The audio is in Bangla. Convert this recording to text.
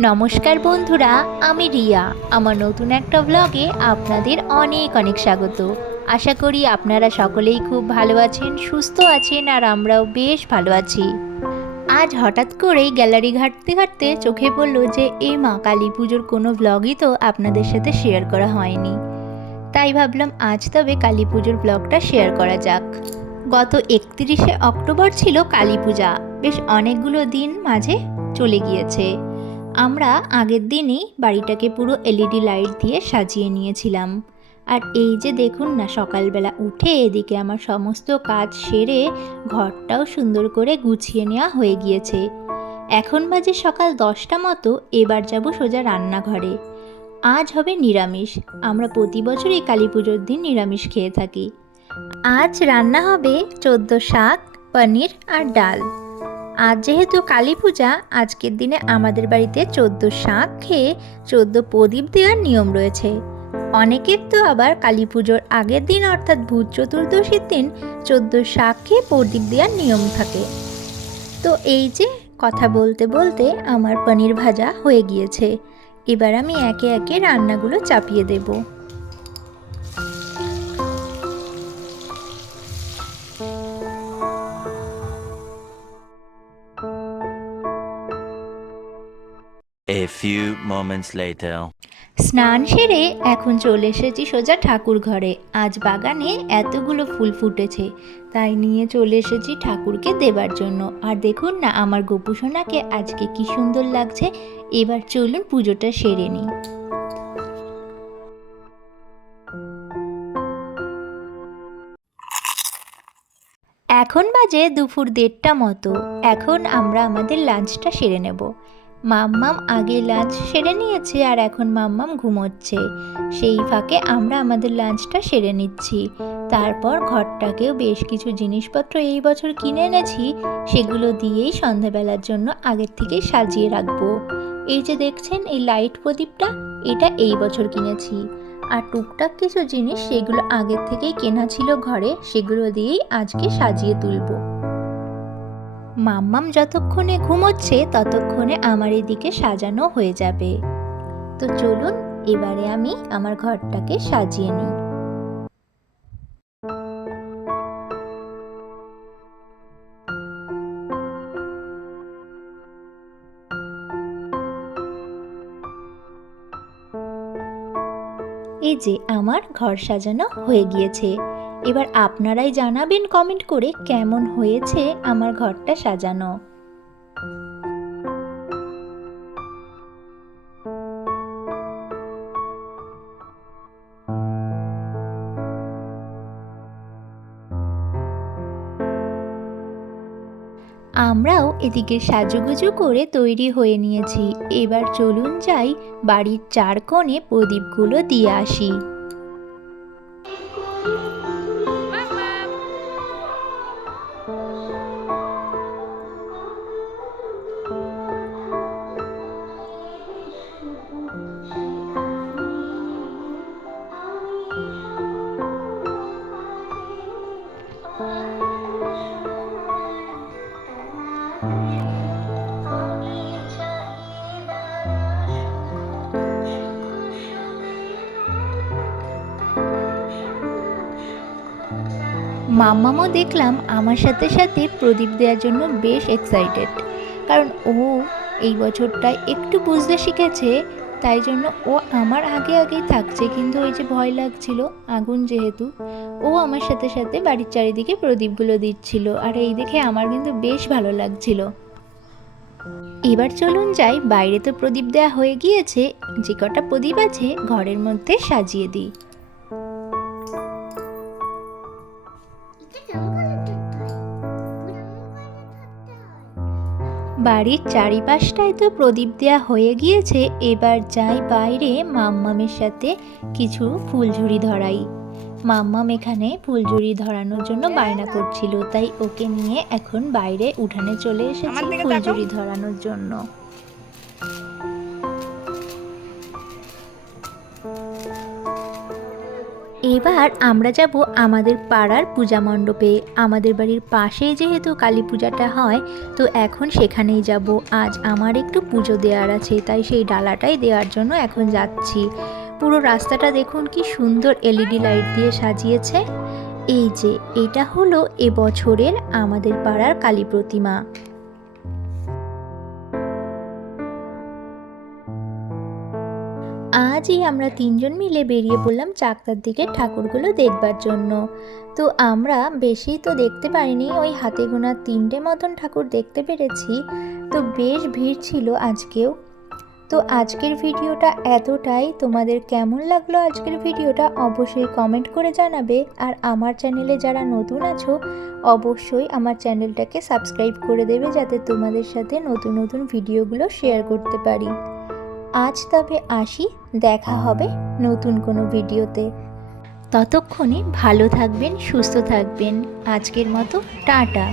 নমস্কার বন্ধুরা, আমি রিয়া। আমার নতুন একটা ব্লগে আপনাদের অনেক অনেক স্বাগত। আশা করি আপনারা সকলেই খুব ভালো আছেন, সুস্থ আছেন, আর আমরাও বেশ ভালো আছি। আজ হঠাৎ করেই গ্যালারি ঘাঁটতে ঘাঁটতে চোখে পড়ল যে এই মা কালী পুজোর কোনো ব্লগই তো আপনাদের সাথে শেয়ার করা হয়নি। তাই ভাবলাম আজ তবে কালী পুজোর ব্লগটা শেয়ার করা যাক। গত একত্রিশে অক্টোবর ছিল কালী পূজা। বেশ অনেকগুলো দিন মাঝে চলে গিয়েছে। আমরা আগের দিনই বাড়িটাকে পুরো এলইডি লাইট দিয়ে সাজিয়ে নিয়েছিলাম। আর এই যে দেখুন না, সকালবেলা উঠে এদিকে আমার সমস্ত কাজ সেরে ঘরটাও সুন্দর করে গুছিয়ে নেওয়া হয়ে গিয়েছে। এখন বাজে সকাল দশটা মতো, এবার যাব সোজা রান্নাঘরে। আজ হবে নিরামিষ। আমরা প্রতি বছরই কালী পুজোর দিন নিরামিষ খেয়ে থাকি। আজ রান্না হবে চোদ্দ শাক, পনির আর ডাল। আজ যেহেতু কালী পূজা, আজকের দিনে আমাদের বাড়িতে চোদ্দ শাক খেয়ে চোদ্দ প্রদীপ দেওয়ার নিয়ম রয়েছে। অনেকের তো আবার কালী পুজোর আগের দিন, অর্থাৎ ভূত চতুর্দশীর দিন, চোদ্দ শাক খেয়ে প্রদীপ দেওয়ার নিয়ম থাকে। তো এই যে কথা বলতে বলতে আমার পনির ভাজা হয়ে গিয়েছে। এবার আমি একে একে রান্নাগুলো চাপিয়ে দেবো। A few moments later. স্নান সেরে এখন চলে এসেছি সোজা ঠাকুর ঘরে। আজ বাগানে এতগুলো ফুল ফুটেছে, তাই নিয়ে চলে এসেছি ঠাকুরকে দেবার জন্য। আর দেখুন না, আমার গোপুসোনাকে আজকে কি সুন্দর লাগছে। এবার চলুন পুজোটা সেরে নিই। এখন বাজে দুপুর দেড়টা মতো। এখন আমরা আমাদের লাঞ্চটা সেরে নেব। মাম্মাম আগে লাঞ্চ সেরে নিয়েছে আর এখন মাম্মাম ঘুমোচ্ছে। সেই ফাঁকে আমরা আমাদের লাঞ্চটা সেরে নিচ্ছি। তারপর ঘরটাকেও বেশ কিছু জিনিসপত্র এই বছর কিনে এনেছি, সেগুলো দিয়েই সন্ধ্যাবেলার জন্য আগের থেকেই সাজিয়ে রাখব। এই যে দেখছেন এই লাইট প্রদীপটা, এটা এই বছর কিনেছি। আর টুকটাক কিছু জিনিস সেগুলো আগের থেকেই কেনা ছিল ঘরে, সেগুলো দিয়েই আজকে সাজিয়ে তুলবো। মাম্মাম যতক্ষণে ঘুমোচ্ছে, ততক্ষণে আমার এদিকে সাজানো হয়ে যাবে। তো চলুন, এবারে আমি আমার ঘরটাকে সাজিয়ে নিই। এই যে, আমার ঘর সাজানো হয়ে গিয়েছে। এবার আপনারাই জানাবেন কমেন্ট করে কেমন হয়েছে আমার ঘরটা সাজানো। আমরাও এদিকে সাজুগুজু করে তৈরি হয়ে নিয়েছি। এবার চলুন যাই বাড়ির চার কোণে প্রদীপগুলো দিয়ে আসি। মাম্মামও দেখলাম আমার সাথে সাথে প্রদীপ দেওয়ার জন্য বেশ এক্সাইটেড কারণ ও এই বছরটায় একটু বুঝতে শিখেছে, তাই জন্য ও আমার আগে আগেই থাকছে। কিন্তু ওই যে ভয় লাগছিল আগুন যেহেতু, ও আমার সাথে সাথে বাড়ির চারিদিকে প্রদীপগুলো দিচ্ছিল। আর এই দেখে আমার কিন্তু বেশ ভালো লাগছিল। এবার চলুন যাই, বাইরে তো প্রদীপ দেওয়া হয়ে গিয়েছে, যে কটা প্রদীপ আছে ঘরের মধ্যে সাজিয়ে দিই। বাড়ির চারিপাশটায় তো প্রদীপ দেওয়া হয়ে গিয়েছে এবার যাই বাইরে মাম্মামের সাথে কিছু ফুলঝুরি ধরাই। মাম্মাম এখানে ফুলঝুরি ধরানোর জন্য বায়না করছিল তাই ওকে নিয়ে এখন বাইরে উঠানে চলে এসেছি ফুলঝুরি ধরানোর জন্য। এবার আমরা যাব আমাদের পাড়ার পূজা মণ্ডপে। আমাদের বাড়ির পাশেই যেহেতু কালী পূজাটা হয়, তো এখন সেখানেই যাব। আজ আমার একটু পুজো দেওয়ার আছে, তাই সেই ডালাটাই দেওয়ার জন্য এখন যাচ্ছি। পুরো রাস্তাটা দেখুন কি সুন্দর এলইডি লাইট দিয়ে সাজিয়েছে। এই যে, এটা হলো এবছরের আমাদের পাড়ার কালী প্রতিমা। আজই আমরা তিনজন মিলে বেরিয়ে পড়লাম চাকতার দিকে ঠাকুরগুলো দেখবার জন্য। তো আমরা বেশি তো দেখতে পারিনি, ওই হাতে গোনা তিনটে মতন ঠাকুর দেখতে পেরেছি। তো বেশ ভিড় ছিল আজকেও। তো আজকের ভিডিওটা এতটাই। তোমাদের কেমন লাগল আজকের ভিডিওটা অবশ্যই কমেন্ট করে জানাবে। আর আমার চ্যানেলে যারা নতুন আছো, অবশ্যই আমার চ্যানেলটাকে সাবস্ক্রাইব করে দেবে যাতে তোমাদের সাথে নতুন নতুন ভিডিওগুলো শেয়ার করতে পারি। আজ তবে আসি, দেখা হবে নতুন কোনো ভিডিওতে। ততক্ষণে ভালো থাকবেন, সুস্থ থাকবেন। আজকের মতো টাটা।